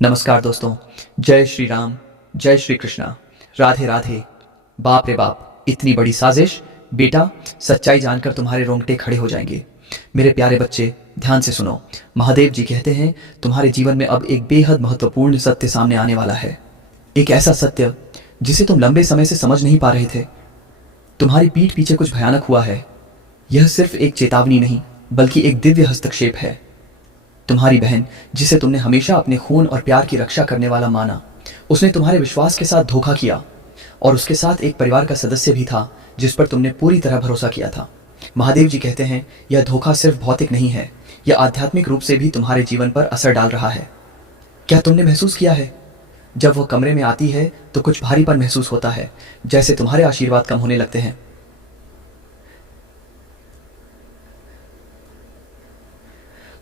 नमस्कार दोस्तों। जय श्री राम, जय श्री कृष्णा, राधे राधे। बाप रे बाप, इतनी बड़ी साजिश। बेटा, सच्चाई जानकर तुम्हारे रोंगटे खड़े हो जाएंगे। मेरे प्यारे बच्चे, ध्यान से सुनो। महादेव जी कहते हैं तुम्हारे जीवन में अब एक बेहद महत्वपूर्ण सत्य सामने आने वाला है। एक ऐसा सत्य जिसे तुम लंबे समय से समझ नहीं पा रहे थे। तुम्हारी पीठ पीछे कुछ भयानक हुआ है। यह सिर्फ एक चेतावनी नहीं, बल्कि एक दिव्य हस्तक्षेप है। तुम्हारी बहन, जिसे तुमने हमेशा अपने खून और प्यार की रक्षा करने वाला माना, उसने तुम्हारे विश्वास के साथ धोखा किया। और उसके साथ एक परिवार का सदस्य भी था जिस पर तुमने पूरी तरह भरोसा किया था। महादेव जी कहते हैं यह धोखा सिर्फ भौतिक नहीं है, यह आध्यात्मिक रूप से भी तुम्हारे जीवन पर असर डाल रहा है। क्या तुमने महसूस किया है, जब वह कमरे में आती है तो कुछ भारीपन महसूस होता है, जैसे तुम्हारे आशीर्वाद कम होने लगते हैं।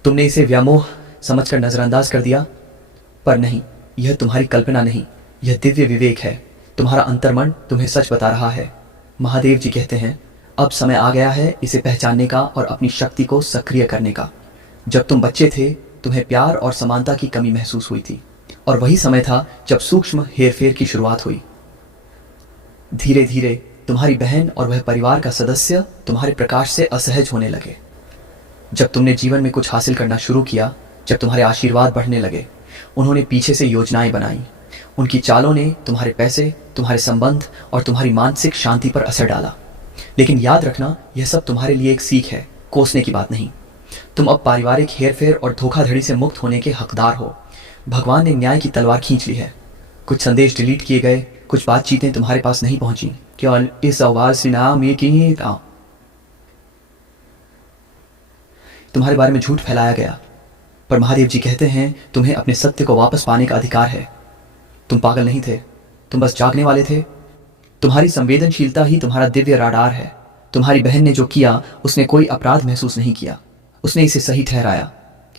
तुमने इसे व्यामोह समझकर नजरअंदाज कर दिया, पर नहीं, यह तुम्हारी कल्पना नहीं, यह दिव्य विवेक है। तुम्हारा अंतर्मन तुम्हें सच बता रहा है। महादेव जी कहते हैं अब समय आ गया है इसे पहचानने का और अपनी शक्ति को सक्रिय करने का। जब तुम बच्चे थे तुम्हें प्यार और समानता की कमी महसूस हुई थी, और वही समय था जब सूक्ष्म हेरफेर की शुरुआत हुई। धीरे धीरे तुम्हारी बहन और वह परिवार का सदस्य तुम्हारे प्रकाश से असहज होने लगे। जब तुमने जीवन में कुछ हासिल करना शुरू किया, जब तुम्हारे आशीर्वाद बढ़ने लगे, उन्होंने पीछे से योजनाएं बनाई। उनकी चालों ने तुम्हारे पैसे, तुम्हारे संबंध और तुम्हारी मानसिक शांति पर असर डाला। लेकिन याद रखना, यह सब तुम्हारे लिए एक सीख है, कोसने की बात नहीं। तुम अब पारिवारिक हेरफेर और धोखाधड़ी से मुक्त होने के हकदार हो। भगवान ने न्याय की तलवार खींच ली है। कुछ संदेश डिलीट किए गए, कुछ बातचीतें तुम्हारे पास नहीं पहुंची। केवल इस आवाज से नाम ये की तुम्हारे बारे में झूठ फैलाया गया। पर महादेव जी कहते हैं तुम्हें अपने सत्य को वापस पाने का अधिकार है। तुम पागल नहीं थे, तुम बस जागने वाले थे। तुम्हारी संवेदनशीलता ही तुम्हारा दिव्य राडार है। तुम्हारी बहन ने जो किया, उसने कोई अपराध महसूस नहीं किया, उसने इसे सही ठहराया।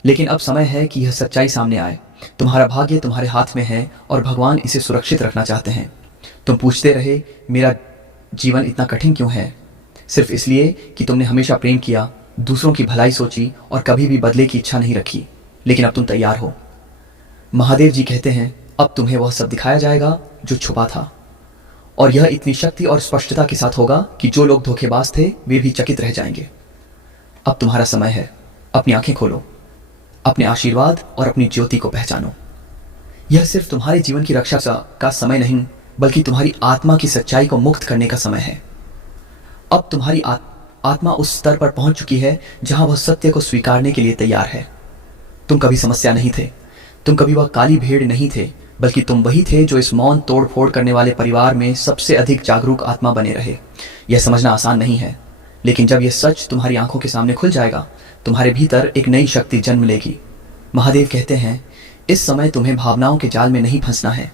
लेकिन अब समय है कि यह सच्चाई सामने आए। तुम्हारा भाग्य तुम्हारे हाथ में है और भगवान इसे सुरक्षित रखना चाहते हैं। तुम पूछते रहे मेरा जीवन इतना कठिन क्यों है, सिर्फ इसलिए कि तुमने हमेशा प्रेम किया, दूसरों की भलाई सोची और कभी भी बदले की इच्छा नहीं रखी। लेकिन अब तुम तैयार हो। महादेव जी कहते हैं अब तुम्हें वह सब दिखाया जाएगा जो छुपा था, और यह इतनी शक्ति और स्पष्टता के साथ होगा कि जो लोग धोखेबाज थे वे भी चकित रह जाएंगे। अब तुम्हारा समय है। अपनी आंखें खोलो, अपने आशीर्वाद और अपनी ज्योति को पहचानो। यह सिर्फ तुम्हारे जीवन की रक्षा का समय नहीं, बल्कि तुम्हारी आत्मा की सच्चाई को मुक्त करने का समय है। अब तुम्हारी आत्मा उस स्तर पर पहुंच चुकी है जहां वह सत्य को स्वीकारने के लिए तैयार है। तुम कभी समस्या नहीं थे, तुम कभी वह काली भेड़ नहीं थे, बल्कि तुम वही थे जो इस मौन तोड़ फोड़ करने वाले परिवार में सबसे अधिक जागरूक आत्मा बने रहे। यह समझना आसान नहीं है, लेकिन जब यह सच तुम्हारी आंखों के सामने खुल जाएगा, तुम्हारे भीतर एक नई शक्ति जन्म लेगी। महादेव कहते हैं इस समय तुम्हें भावनाओं के जाल में नहीं फंसना है।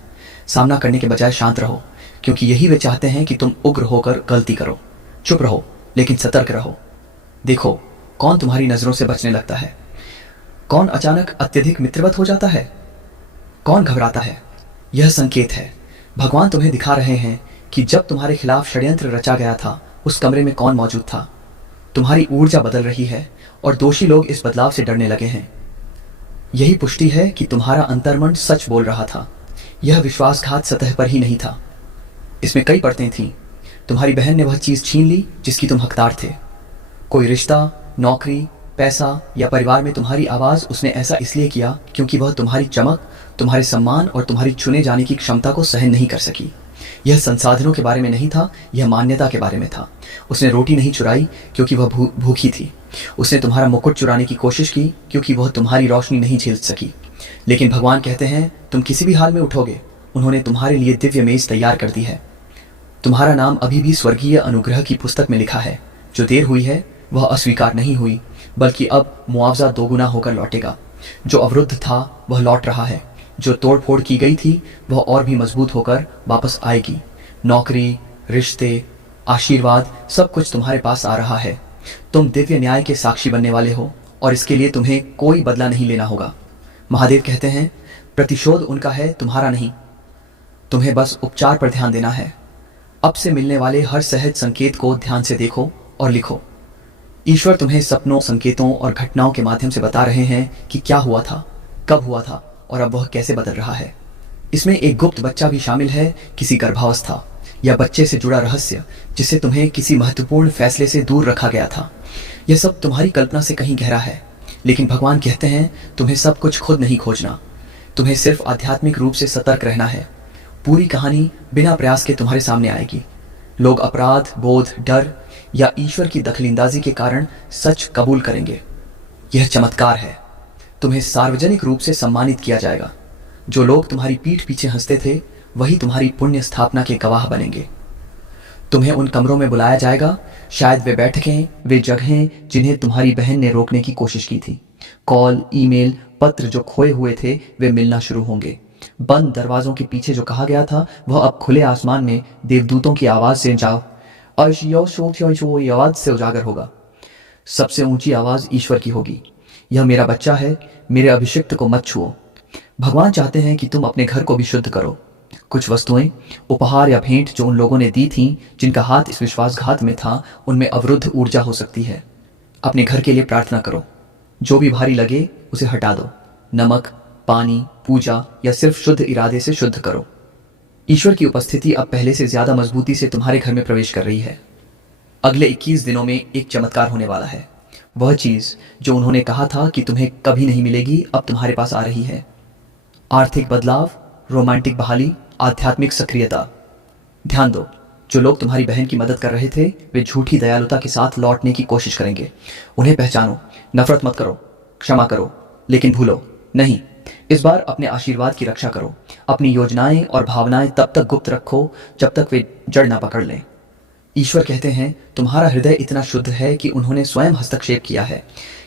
सामना करने के बजाय शांत रहो, क्योंकि यही वे चाहते हैं कि तुम उग्र होकर गलती करो। चुप रहो, लेकिन सतर्क रहो। देखो कौन तुम्हारी नजरों से बचने लगता है, कौन अचानक अत्यधिक मित्रवत हो जाता है, कौन घबराता है। यह संकेत है, भगवान तुम्हें दिखा रहे हैं कि जब तुम्हारे खिलाफ षड्यंत्र रचा गया था उस कमरे में कौन मौजूद था। तुम्हारी ऊर्जा बदल रही है और दोषी लोग इस बदलाव से डरने लगे हैं। यही पुष्टि है कि तुम्हारा अंतर्मन सच बोल रहा था। यह विश्वासघात सतह पर ही नहीं था, इसमें कई परतें थीं। तुम्हारी बहन ने वह चीज छीन ली जिसकी तुम हकदार थे। कोई रिश्ता, नौकरी, पैसा या परिवार में तुम्हारी आवाज उसने ऐसा इसलिए किया क्योंकि वह तुम्हारी चमक, तुम्हारे सम्मान और तुम्हारी चुने जाने की क्षमता को सहन नहीं कर सकी। यह संसाधनों के बारे में नहीं था, यह मान्यता के बारे में था। उसने रोटी नहीं चुराई क्योंकि वह भूखी थी। उसने तुम्हारा मुकुट चुराने की कोशिश की क्योंकि वह तुम्हारी रोशनी नहीं झेल सकी। लेकिन भगवान कहते हैं तुम किसी भी हाल में उठोगे। उन्होंने तुम्हारे लिए दिव्य मेज तैयार कर दी है। तुम्हारा नाम अभी भी स्वर्गीय अनुग्रह की पुस्तक में लिखा है। जो देर हुई है वह अस्वीकार नहीं हुई, बल्कि अब मुआवजा दोगुना होकर लौटेगा। जो अवरुद्ध था वह लौट रहा है, जो तोड़फोड़ की गई थी वह और भी मजबूत होकर वापस आएगी। नौकरी, रिश्ते, आशीर्वाद, सब कुछ तुम्हारे पास आ रहा है। तुम दिव्य न्याय के साक्षी बनने वाले हो और इसके लिए तुम्हें कोई बदला नहीं लेना होगा। महादेव कहते हैं प्रतिशोध उनका है, तुम्हारा नहीं। तुम्हें बस उपचार पर ध्यान देना है। अब से मिलने वाले हर सहज संकेत को ध्यान से देखो और लिखो। ईश्वर तुम्हें सपनों, संकेतों और घटनाओं के माध्यम से बता रहे हैं कि क्या हुआ था, कब हुआ था और अब वह कैसे बदल रहा है। इसमें एक गुप्त बच्चा भी शामिल है, किसी गर्भावस्था या बच्चे से जुड़ा रहस्य जिसे तुम्हें किसी महत्वपूर्ण फैसले से दूर रखा गया था। यह सब तुम्हारी कल्पना से कहीं गहरा है, लेकिन भगवान कहते हैं तुम्हें सब कुछ खुद नहीं खोजना, तुम्हें सिर्फ आध्यात्मिक रूप से सतर्क रहना है। पूरी कहानी बिना प्रयास के तुम्हारे सामने आएगी। लोग अपराध बोध, डर या ईश्वर की दखलंदाजी के कारण सच कबूल करेंगे। यह चमत्कार है, तुम्हें सार्वजनिक रूप से सम्मानित किया जाएगा। जो लोग तुम्हारी पीठ पीछे हंसते थे वही तुम्हारी पुण्य स्थापना के गवाह बनेंगे। तुम्हें उन कमरों में बुलाया जाएगा, शायद वे बैठकें, वे जगहें जिन्हें तुम्हारी बहन ने रोकने की कोशिश की थी। कॉल, ईमेल, पत्र जो खोए हुए थे वे मिलना शुरू होंगे। बंद दरवाजों के पीछे जो कहा गया था वह अब खुले आसमान में देवदूतों की आवाज से आवाज से उजागर होगा। सबसे ऊंची आवाज ईश्वर की होगी, यह मेरा बच्चा है, मेरे अभिषिक्त को मत छुओ। भगवान चाहते हैं कि तुम अपने घर को भी शुद्ध करो। कुछ वस्तुएं, उपहार या भेंट जो उन लोगों ने दी थीं जिनका हाथ इस विश्वासघात में था, उनमें अवरुद्ध ऊर्जा हो सकती है। अपने घर के लिए प्रार्थना करो। जो भी भारी लगे उसे हटा दो। नमक, पानी, पूजा या सिर्फ शुद्ध इरादे से शुद्ध करो। ईश्वर की उपस्थिति अब पहले से ज्यादा मजबूती से तुम्हारे घर में प्रवेश कर रही है। अगले 21 दिनों में एक चमत्कार होने वाला है। वह चीज जो उन्होंने कहा था कि तुम्हें कभी नहीं मिलेगी, अब तुम्हारे पास आ रही है। आर्थिक बदलाव, रोमांटिक बहाली, आध्यात्मिक सक्रियता। ध्यान दो, जो लोग तुम्हारी बहन की मदद कर रहे थे वे झूठी दयालुता के साथ लौटने की कोशिश करेंगे। उन्हें पहचानो, नफरत मत करो, क्षमा करो, लेकिन भूलो नहीं, इस बार अपने आशीर्वाद की रक्षा करो। अपनी योजनाएं और भावनाएं तब तक गुप्त रखो जब तक वे जड़ ना पकड़ लें। ईश्वर कहते हैं तुम्हारा हृदय इतना शुद्ध है कि उन्होंने स्वयं हस्तक्षेप किया है।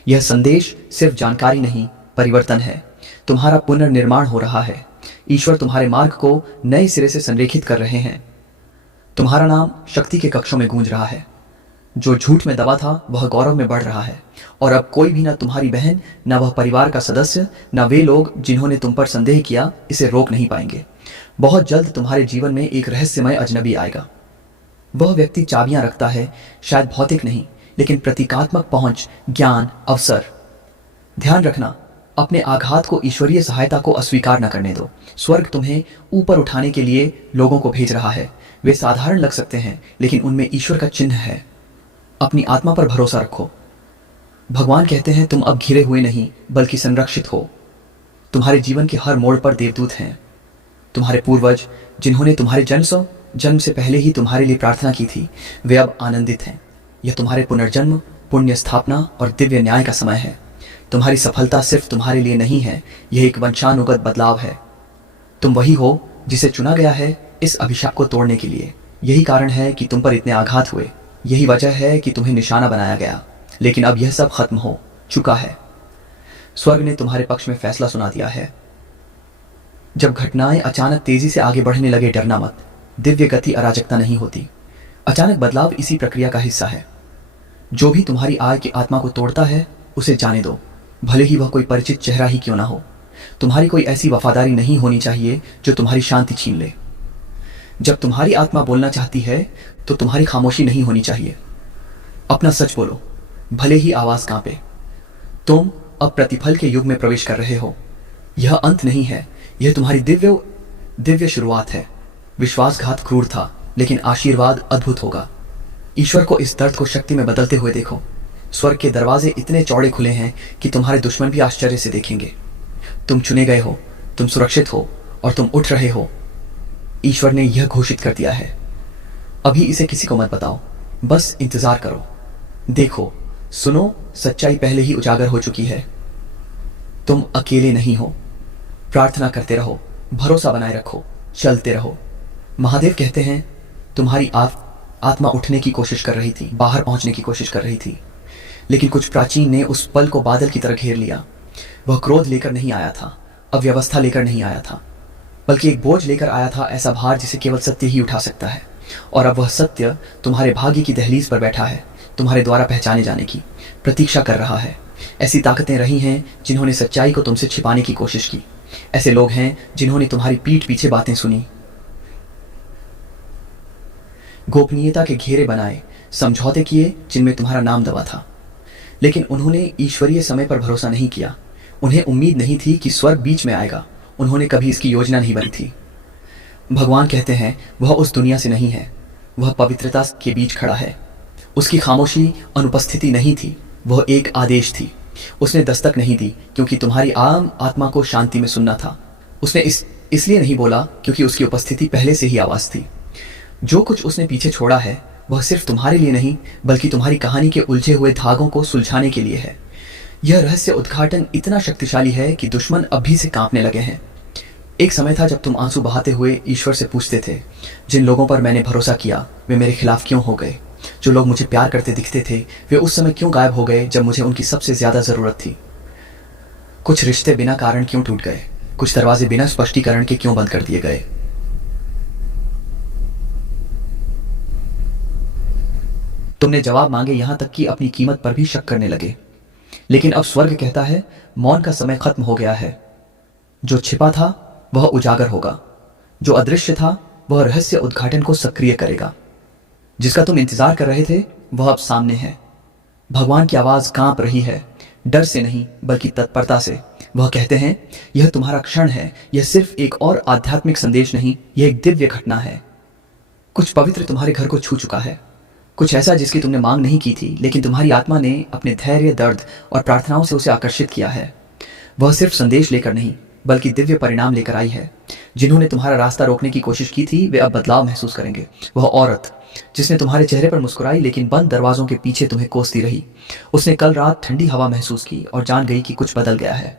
यह संदेश सिर्फ जानकारी नहीं, परिवर्तन है। तुम्हारा पुनर्निर्माण हो रहा है। ईश्वर तुम्हारे मार्ग को नए सिरे से संरेखित कर रहे हैं। तुम्हारा नाम शक्ति के कक्षों में गूंज रहा है। जो झूठ में दबा था वह गौरव में बढ़ रहा है, और अब कोई भी, न तुम्हारी बहन, न वह परिवार का सदस्य, न वे लोग जिन्होंने तुम पर संदेह किया, इसे रोक नहीं पाएंगे। बहुत जल्द तुम्हारे जीवन में एक रहस्यमय अजनबी आएगा। वह व्यक्ति चाबियां रखता है, शायद भौतिक नहीं लेकिन प्रतीकात्मक पहुंच, ज्ञान, अवसर। ध्यान रखना, अपने आघात को ईश्वरीय सहायता को अस्वीकार न करने दो। स्वर्ग तुम्हें ऊपर उठाने के लिए लोगों को भेज रहा है। वे साधारण लग सकते हैं लेकिन उनमें ईश्वर का चिन्ह है। अपनी आत्मा पर भरोसा रखो। भगवान कहते हैं तुम अब घिरे हुए नहीं बल्कि संरक्षित हो। तुम्हारे जीवन के हर मोड़ पर देवदूत हैं। तुम्हारे पूर्वज जिन्होंने तुम्हारे जन्म से पहले ही तुम्हारे लिए प्रार्थना की थी, वे अब आनंदित हैं। यह तुम्हारे पुनर्जन्म, पुण्य स्थापना और दिव्य न्याय का समय है। तुम्हारी सफलता सिर्फ तुम्हारे लिए नहीं है, यह एक वंशानुगत बदलाव है। तुम वही हो जिसे चुना गया है इस अभिशाप को तोड़ने के लिए। यही कारण है कि तुम पर इतने आघात हुए, यही वजह है कि तुम्हें निशाना बनाया गया। लेकिन अब यह सब खत्म हो चुका है। स्वर्ग ने तुम्हारे पक्ष में फैसला सुना दिया है। जब घटनाएं अचानक तेजी से आगे बढ़ने लगे, डरना मत। दिव्य गति अराजकता नहीं होती। अचानक बदलाव इसी प्रक्रिया का हिस्सा है। जो भी तुम्हारी आय की आत्मा को तोड़ता है उसे जाने दो, भले ही वह कोई परिचित चेहरा ही क्यों ना हो। तुम्हारी कोई ऐसी वफादारी नहीं होनी चाहिए जो तुम्हारी शांति छीन ले। जब तुम्हारी आत्मा बोलना चाहती है तो तुम्हारी खामोशी नहीं होनी चाहिए। अपना सच बोलो, भले ही आवाज कांपे। तुम अब प्रतिफल के युग में प्रवेश कर रहे हो। यह अंत नहीं है, यह तुम्हारी दिव्य शुरुआत है। विश्वासघात क्रूर था लेकिन आशीर्वाद अद्भुत होगा। ईश्वर को इस दर्द को शक्ति में बदलते हुए देखो। स्वर्ग के दरवाजे इतने चौड़े खुले हैं कि तुम्हारे दुश्मन भी आश्चर्य से देखेंगे। तुम चुने गए हो, तुम सुरक्षित हो और तुम उठ रहे हो। ईश्वर ने यह घोषित कर दिया है। अभी इसे किसी को मत बताओ, बस इंतजार करो। देखो, सुनो, सच्चाई पहले ही उजागर हो चुकी है। तुम अकेले नहीं हो। प्रार्थना करते रहो, भरोसा बनाए रखो, चलते रहो। महादेव कहते हैं तुम्हारी आत्मा उठने की कोशिश कर रही थी, बाहर पहुंचने की कोशिश कर रही थी, लेकिन कुछ प्राचीन ने उस पल को बादल की तरह घेर लिया। वह क्रोध लेकर नहीं आया था, अव्यवस्था लेकर नहीं आया था, बल्कि एक बोझ लेकर आया था, ऐसा भार जिसे केवल सत्य ही उठा सकता है। और अब वह सत्य तुम्हारे भाग्य की दहलीज पर बैठा है, तुम्हारे द्वारा पहचाने जाने की प्रतीक्षा कर रहा है। ऐसी ताकतें रही हैं जिन्होंने सच्चाई को तुमसे छिपाने की कोशिश की। ऐसे लोग हैं जिन्होंने तुम्हारी पीठ पीछे बातें सुनी, गोपनीयता के घेरे बनाए, समझौते किए जिनमें तुम्हारा नाम दबा था। लेकिन उन्होंने ईश्वरीय समय पर भरोसा नहीं किया। उन्हें उम्मीद नहीं थी कि स्वर्ग बीच में आएगा उन्होंने कभी इसकी योजना नहीं बनी थी। भगवान कहते हैं वह उस दुनिया से नहीं है, वह पवित्रता के बीच खड़ा है। उसकी खामोशी अनुपस्थिति नहीं थी, वह एक आदेश थी। उसने दस्तक नहीं दी क्योंकि तुम्हारी आम आत्मा को शांति में सुनना था। उसने इसलिए नहीं बोला क्योंकि उसकी उपस्थिति पहले से ही आवाज़ थी। जो कुछ उसने पीछे छोड़ा है वह सिर्फ तुम्हारे लिए नहीं बल्कि तुम्हारी कहानी के उलझे हुए धागों को सुलझाने के लिए है। यह रहस्य उद्घाटन इतना शक्तिशाली है कि दुश्मन अभी से कांपने लगे हैं। एक समय था जब तुम आंसू बहाते हुए ईश्वर से पूछते थे, जिन लोगों पर मैंने भरोसा किया वे मेरे खिलाफ क्यों हो गए? जो लोग मुझे प्यार करते दिखते थे वे उस समय क्यों गायब हो गए जब मुझे उनकी सबसे ज्यादा जरूरत थी? कुछ रिश्ते बिना कारण क्यों टूट गए? कुछ दरवाजे बिना स्पष्टीकरण के क्यों बंद कर दिए गए? तुमने जवाब मांगे, यहां तक कि अपनी कीमत पर भी शक करने लगे। लेकिन अब स्वर्ग कहता है मौन का समय खत्म हो गया है। जो छिपा था वह उजागर होगा, जो अदृश्य था वह रहस्य उद्घाटन को सक्रिय करेगा। जिसका तुम इंतजार कर रहे थे वह अब सामने है। भगवान की आवाज कांप रही है, डर से नहीं बल्कि तत्परता से। वह कहते हैं यह तुम्हारा क्षण है, यह सिर्फ एक और आध्यात्मिक संदेश नहीं, यह एक दिव्य घटना है। कुछ पवित्र तुम्हारे घर को छू चुका है, कुछ ऐसा जिसकी तुमने मांग नहीं की थी, लेकिन तुम्हारी आत्मा ने अपने धैर्य, दर्द और प्रार्थनाओं से उसे आकर्षित किया है। वह सिर्फ संदेश लेकर नहीं बल्कि दिव्य परिणाम लेकर आई है। जिन्होंने तुम्हारा रास्ता रोकने की कोशिश की थी वे अब बदलाव महसूस करेंगे। वह औरत जिसने तुम्हारे चेहरे पर मुस्कुराई लेकिन बंद दरवाजों के पीछे तुम्हें कोसती रही, उसने कल रात ठंडी हवा महसूस की और जान गई कि कुछ बदल गया है।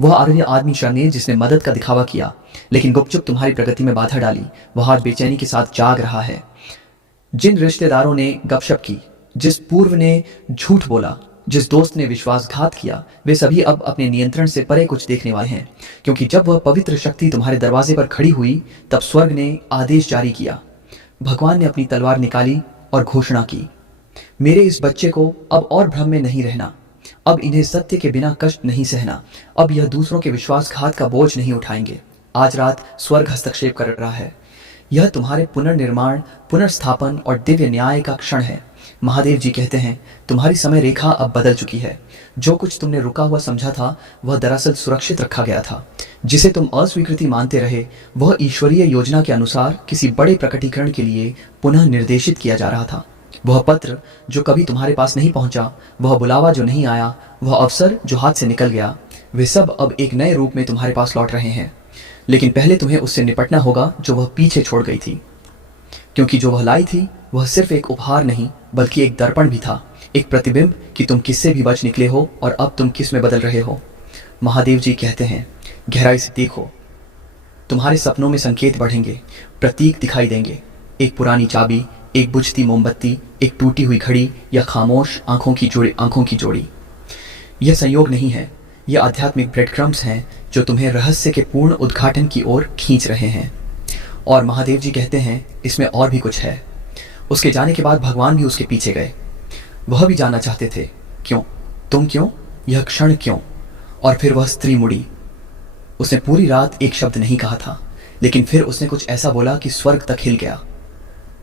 वह आदमी शरनेर जिसने मदद का दिखावा किया लेकिन गुपचुप तुम्हारी प्रगति में बाधा डाली, वह आज बेचैनी के साथ जाग रहा है। जिन रिश्तेदारों ने गपशप की, जिस पूर्व ने झूठ बोला, जिस दोस्त ने विश्वासघात किया, वे सभी अब अपने नियंत्रण से परे कुछ देखने वाले हैं। क्योंकि जब वह पवित्र शक्ति तुम्हारे दरवाजे पर खड़ी हुई तब स्वर्ग ने आदेश जारी किया। भगवान ने अपनी तलवार निकाली और घोषणा की, मेरे इस बच्चे को अब और भ्रम में नहीं रहना। अब इन्हें सत्य के बिना कष्ट नहीं सहना। अब यह दूसरों के विश्वासघात का बोझ नहीं उठाएंगे। आज रात स्वर्ग हस्तक्षेप कर रहा है। यह तुम्हारे पुनर्निर्माण, पुनर्स्थापन और दिव्य न्याय का क्षण है। महादेव जी कहते हैं तुम्हारी समय रेखा अब बदल चुकी है। जो कुछ तुमने रुका हुआ समझा था वह दरअसल सुरक्षित रखा गया था। जिसे तुम अस्वीकृति मानते रहे वह ईश्वरीय योजना के अनुसार किसी बड़े प्रकटीकरण के लिए पुनः निर्देशित किया जा रहा था। वह पत्र जो कभी तुम्हारे पास नहीं पहुंचा, वह बुलावा जो नहीं आया, वह अवसर जो हाथ से निकल गया, वे सब अब एक नए रूप में तुम्हारे पास लौट रहे हैं। लेकिन पहले तुम्हें उससे निपटना होगा जो वह पीछे छोड़ गई थी। क्योंकि जो वह लाई थी वह सिर्फ एक उपहार नहीं बल्कि एक दर्पण भी था, एक प्रतिबिंब कि तुम किससे भी बच निकले हो और अब तुम किस में बदल रहे हो। महादेव जी कहते हैं गहराई से देखो, तुम्हारे सपनों में संकेत बढ़ेंगे, प्रतीक दिखाई देंगे। एक पुरानी चाबी, एक बुझती मोमबत्ती, एक टूटी हुई घड़ी या खामोश आंखों की जोड़ी। यह संयोग नहीं है, यह आध्यात्मिक ब्रेड क्रम्स हैं जो तुम्हें रहस्य के पूर्ण उद्घाटन की ओर खींच रहे हैं। और महादेव जी कहते हैं इसमें और भी कुछ है। उसके जाने के बाद भगवान भी उसके पीछे गए। वह भी जानना चाहते थे क्यों, तुम क्यों, यह क्षण क्यों। और फिर वह स्त्री मुड़ी। उसने पूरी रात एक शब्द नहीं कहा था, लेकिन फिर उसने कुछ ऐसा बोला कि स्वर्ग तक हिल गया।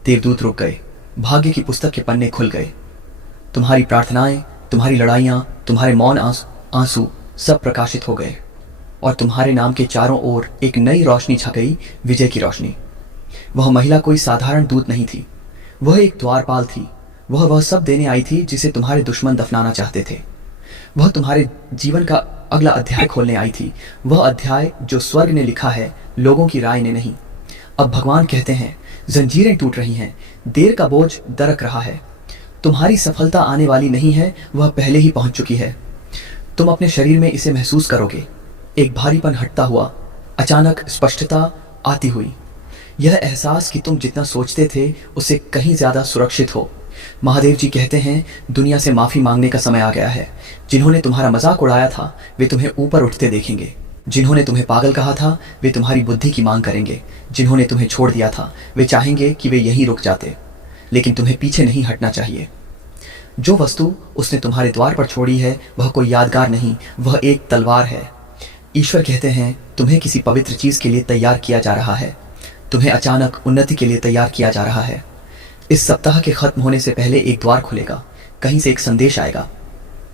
देवदूत रुक गए, भाग्य की पुस्तक के पन्ने खुल गए। तुम्हारी प्रार्थनाएं, तुम्हारी लड़ाइयाँ, तुम्हारे मौन आंसू सब प्रकाशित हो गए और तुम्हारे नाम के चारों ओर एक नई रोशनी छा गई, विजय की रोशनी। वह महिला कोई साधारण दूत नहीं थी, वह एक द्वारपाल थी। वह सब देने आई थी जिसे तुम्हारे दुश्मन दफनाना चाहते थे। वह तुम्हारे जीवन का अगला अध्याय खोलने आई थी, वह अध्याय जो स्वर्ग ने लिखा है, लोगों की राय ने नहीं। अब भगवान कहते हैं जंजीरें टूट रही हैं, देर का बोझ दरक रहा है। तुम्हारी सफलता आने वाली नहीं है, वह पहले ही पहुंच चुकी है। तुम अपने शरीर में इसे महसूस करोगे, एक भारीपन हटता हुआ, अचानक स्पष्टता आती हुई। यह एहसास कि तुम जितना सोचते थे उससे कहीं ज्यादा सुरक्षित हो। महादेव जी कहते हैं दुनिया से माफी मांगने का समय आ गया है। जिन्होंने तुम्हारा मजाक उड़ाया था वे तुम्हें ऊपर उठते देखेंगे। जिन्होंने तुम्हें पागल कहा था वे तुम्हारी बुद्धि की मांग करेंगे। जिन्होंने तुम्हें छोड़ दिया था वे चाहेंगे कि वे यहीं रुक जाते, लेकिन तुम्हें पीछे नहीं हटना चाहिए। जो वस्तु उसने तुम्हारे द्वार पर छोड़ी है वह कोई यादगार नहीं, वह एक तलवार है। ईश्वर कहते हैं तुम्हें किसी पवित्र चीज के लिए तैयार किया जा रहा है, तुम्हें अचानक उन्नति के लिए तैयार किया जा रहा है। इस सप्ताह के खत्म होने से पहले एक द्वार खुलेगा, कहीं से एक संदेश आएगा।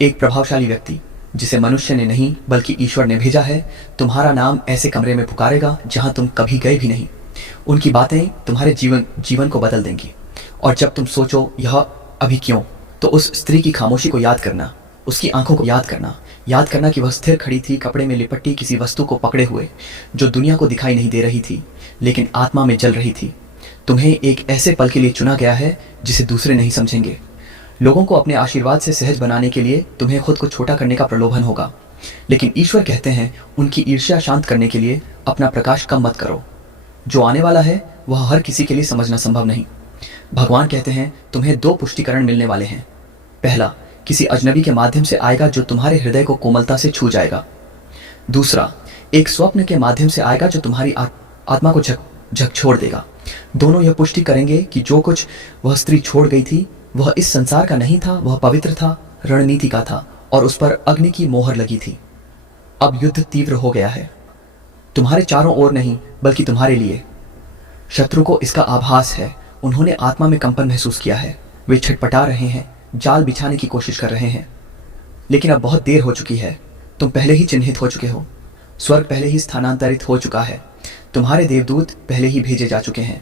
एक प्रभावशाली व्यक्ति जिसे मनुष्य ने नहीं बल्कि ईश्वर ने भेजा है, तुम्हारा नाम ऐसे कमरे में पुकारेगा जहां तुम कभी गए भी नहीं। उनकी बातें तुम्हारे जीवन को बदल देंगी। और जब तुम सोचो यह अभी क्यों, तो उस स्त्री की खामोशी को याद करना, उसकी आंखों को याद करना कि वह स्थिर खड़ी थी, कपड़े में लिपटी किसी वस्तु को पकड़े हुए, जो दुनिया को दिखाई नहीं दे रही थी लेकिन आत्मा में जल रही थी। तुम्हें एक ऐसे पल के लिए चुना गया है जिसे दूसरे नहीं समझेंगे। लोगों को अपने आशीर्वाद से सहज बनाने के लिए तुम्हें खुद को छोटा करने का प्रलोभन होगा, लेकिन ईश्वर कहते हैं उनकी ईर्ष्या शांत करने के लिए अपना प्रकाश कम मत करो। जो आने वाला है वह हर किसी के लिए समझना संभव नहीं। भगवान कहते हैं तुम्हें दो पुष्टिकरण मिलने वाले हैं। पहला, किसी अजनबी के माध्यम से आएगा जो तुम्हारे हृदय को कोमलता से छू जाएगा। दूसरा, एक स्वप्न के माध्यम से आएगा जो तुम्हारी आत्मा को झकझोर देगा। दोनों यह पुष्टि करेंगे कि जो कुछ वह स्त्री छोड़ गई थी वह इस संसार का नहीं था, वह पवित्र था, रणनीति का था और उस पर अग्नि की मोहर लगी थी। अब युद्ध तीव्र हो गया है, तुम्हारे चारों ओर नहीं बल्कि तुम्हारे लिए। शत्रु को इसका आभास है, उन्होंने आत्मा में कंपन महसूस किया है। वे छटपटा रहे हैं, जाल बिछाने की कोशिश कर रहे हैं, लेकिन अब बहुत देर हो चुकी है। तुम पहले ही चिन्हित हो चुके हो, स्वर्ग पहले ही स्थानांतरित हो चुका है, तुम्हारे देवदूत पहले ही भेजे जा चुके हैं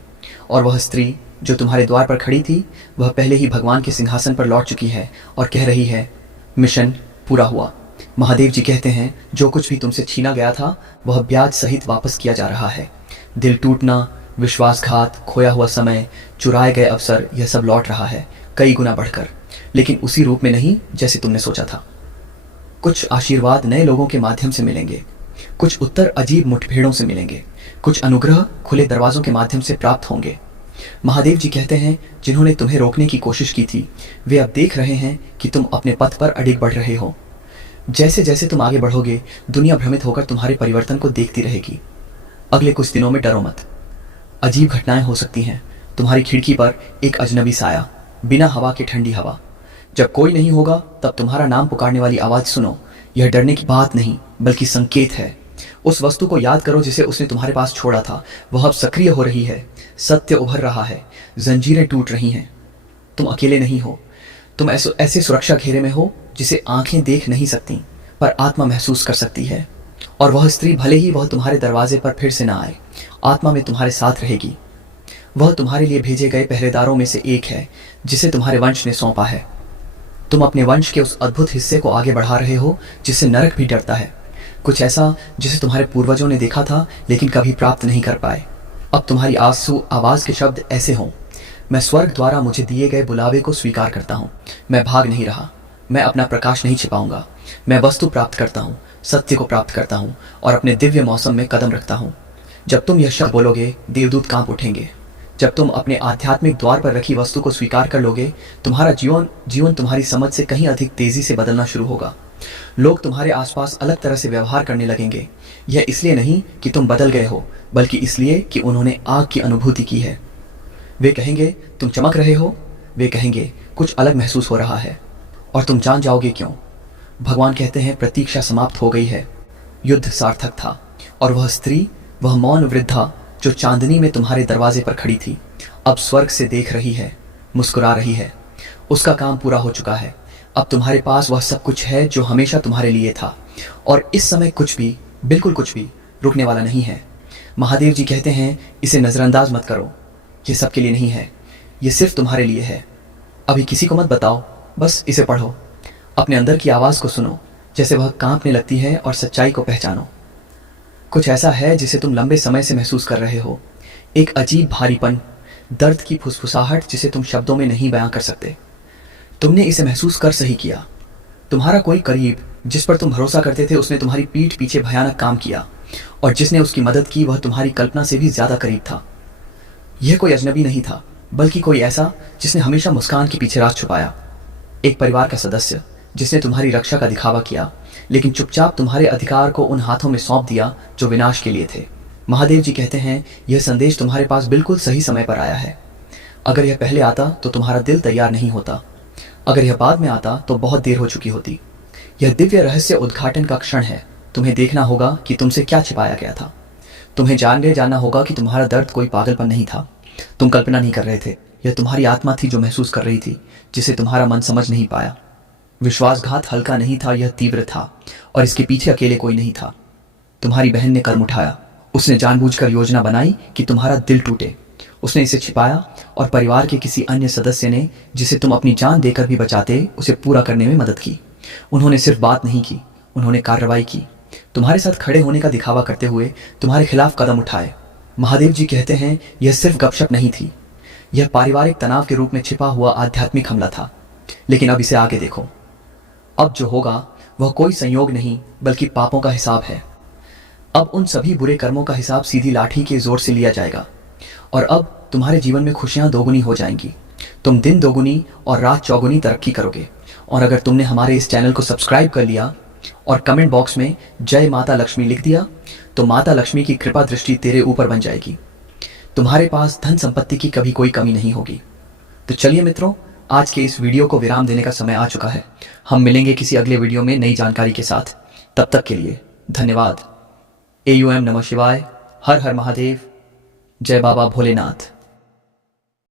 और वह स्त्री जो तुम्हारे द्वार पर खड़ी थी वह पहले ही भगवान के सिंहासन पर लौट चुकी है और कह रही है मिशन पूरा हुआ। महादेव जी कहते हैं जो कुछ भी तुमसे छीना गया था वह ब्याज सहित वापस किया जा रहा है। दिल टूटना, विश्वासघात, खोया हुआ समय, चुराए गए अवसर, यह सब लौट रहा है कई गुना बढ़कर, लेकिन उसी रूप में नहीं जैसे तुमने सोचा था। कुछ आशीर्वाद नए लोगों के माध्यम से मिलेंगे, कुछ उत्तर अजीब मुठभेड़ों से मिलेंगे, कुछ अनुग्रह खुले दरवाजों के माध्यम से प्राप्त होंगे। महादेव जी कहते हैं जिन्होंने तुम्हें रोकने की कोशिश की थी वे अब देख रहे हैं कि तुम अपने पथ पर अडिग बढ़ रहे हो। जैसे जैसे तुम आगे बढ़ोगे दुनिया भ्रमित होकर तुम्हारे परिवर्तन को देखती रहेगी। अगले कुछ दिनों में डरो मत, अजीब घटनाएं हो सकती हैं। तुम्हारी खिड़की पर एक अजनबी साया, बिना हवा के ठंडी हवा। जब कोई नहीं होगा तब तुम्हारा नाम पुकारने वाली आवाज सुनो। यह डरने की बात नहीं बल्कि संकेत है। उस वस्तु को याद करो जिसे उसने तुम्हारे पास छोड़ा था, वह अब सक्रिय हो रही है, सत्य उभर रहा है, जंजीरें टूट रही हैं। तुम अकेले नहीं हो, तुम ऐसे सुरक्षा घेरे में हो जिसे आंखें देख नहीं सकती पर आत्मा महसूस कर सकती है। और वह स्त्री भले ही वह तुम्हारे दरवाजे पर फिर से ना आए, आत्मा में तुम्हारे साथ रहेगी। वह तुम्हारे लिए भेजे गए पहरेदारों में से एक है जिसे तुम्हारे वंश ने सौंपा है। तुम अपने वंश के उस अद्भुत हिस्से को आगे बढ़ा रहे हो जिससे नरक भी डरता है, कुछ ऐसा जिसे तुम्हारे पूर्वजों ने देखा था लेकिन कभी प्राप्त नहीं कर पाए। अब तुम्हारी आंसू आवाज के शब्द ऐसे हों, मैं स्वर्ग द्वारा मुझे दिए गए बुलावे को स्वीकार करता हूँ, मैं भाग नहीं रहा, मैं अपना प्रकाश नहीं छिपाऊंगा, मैं वस्तु प्राप्त करता हूँ, सत्य को प्राप्त करता हूँ और अपने दिव्य मौसम में कदम रखता हूँ। जब तुम यह शब्द बोलोगे देवदूत कांप उठेंगे। जब तुम अपने आध्यात्मिक द्वार पर रखी वस्तु को स्वीकार कर लोगे तुम्हारा जीवन तुम्हारी समझ से कहीं अधिक तेजी से बदलना शुरू होगा। लोग तुम्हारे आसपास अलग तरह से व्यवहार करने लगेंगे। यह इसलिए नहीं कि तुम बदल गए हो बल्कि इसलिए कि उन्होंने आग की अनुभूति की है। वे कहेंगे तुम चमक रहे हो, वे कहेंगे कुछ अलग महसूस हो रहा है और तुम जान जाओगे क्यों। भगवान कहते हैं प्रतीक्षा समाप्त हो गई है, युद्ध सार्थक था और वह स्त्री, वह मौन वृद्धा जो चांदनी में तुम्हारे दरवाजे पर खड़ी थी अब स्वर्ग से देख रही है, मुस्कुरा रही है। उसका काम पूरा हो चुका है। अब तुम्हारे पास वह सब कुछ है जो हमेशा तुम्हारे लिए था और इस समय कुछ भी, बिल्कुल कुछ भी रुकने वाला नहीं है। महादेव जी कहते हैं इसे नज़रअंदाज मत करो, ये सबके लिए नहीं है, ये सिर्फ तुम्हारे लिए है। अभी किसी को मत बताओ, बस इसे पढ़ो, अपने अंदर की आवाज़ को सुनो जैसे वह कांपने लगती है और सच्चाई को पहचानो। कुछ ऐसा है जिसे तुम लंबे समय से महसूस कर रहे हो, एक अजीब भारीपन, दर्द की फुसफुसाहट जिसे तुम शब्दों में नहीं बयां कर सकते। तुमने इसे महसूस कर सही किया। तुम्हारा कोई करीब जिस पर तुम भरोसा करते थे उसने तुम्हारी पीठ पीछे भयानक काम किया और जिसने उसकी मदद की वह तुम्हारी कल्पना से भी ज्यादा करीब था। यह कोई अजनबी नहीं था बल्कि कोई ऐसा जिसने हमेशा मुस्कान के पीछे राज छुपाया। एक परिवार का सदस्य जिसने तुम्हारी रक्षा का दिखावा किया लेकिन चुपचाप तुम्हारे अधिकार को उन हाथों में सौंप दिया जो विनाश के लिए थे। महादेव जी कहते हैं यह संदेश तुम्हारे पास बिल्कुल सही समय पर आया है। अगर यह पहले आता तो तुम्हारा दिल तैयार नहीं होता, अगर यह बाद में आता तो बहुत देर हो चुकी होती। यह दिव्य रहस्य उद्घाटन का क्षण है। तुम्हें देखना होगा कि तुमसे क्या छिपाया गया था। तुम्हें जानना होगा कि तुम्हारा दर्द कोई पागलपन नहीं था, तुम कल्पना नहीं कर रहे थे। यह तुम्हारी आत्मा थी जो महसूस कर रही थी, जिसे तुम्हारा मन समझ नहीं पाया। विश्वासघात हल्का नहीं था, यह तीव्र था और इसके पीछे अकेले कोई नहीं था। तुम्हारी बहन ने कदम उठाया। उसने जानबूझकर योजना बनाई कि तुम्हारा दिल टूटे। उसने इसे छिपाया और परिवार के किसी अन्य सदस्य ने, जिसे तुम अपनी जान देकर भी बचाते, उसे पूरा करने में मदद की। उन्होंने सिर्फ बात नहीं की, उन्होंने कार्रवाई की। तुम्हारे साथ खड़े होने का दिखावा करते हुए तुम्हारे खिलाफ कदम उठाए। महादेव जी कहते हैं यह सिर्फ गपशप नहीं थी, यह पारिवारिक तनाव के रूप में छिपा हुआ आध्यात्मिक हमला था। लेकिन अब इसे आगे देखो। अब जो होगा वह कोई संयोग नहीं बल्कि पापों का हिसाब है। अब उन सभी बुरे कर्मों का हिसाब सीधी लाठी के जोर से लिया जाएगा और अब तुम्हारे जीवन में खुशियां दोगुनी हो जाएंगी। तुम दिन दोगुनी और रात चौगुनी तरक्की करोगे। और अगर तुमने हमारे इस चैनल को सब्सक्राइब कर लिया और कमेंट बॉक्स में जय माता लक्ष्मी लिख दिया तो माता लक्ष्मी की कृपा दृष्टि तेरे ऊपर बन जाएगी। तुम्हारे पास धन संपत्ति की कभी कोई कमी नहीं होगी। तो चलिए मित्रों, आज के इस वीडियो को विराम देने का समय आ चुका है। हम मिलेंगे किसी अगले वीडियो में नई जानकारी के साथ। तब तक के लिए धन्यवाद। AUM नमः शिवाय। हर हर महादेव। जय बाबा भोलेनाथ।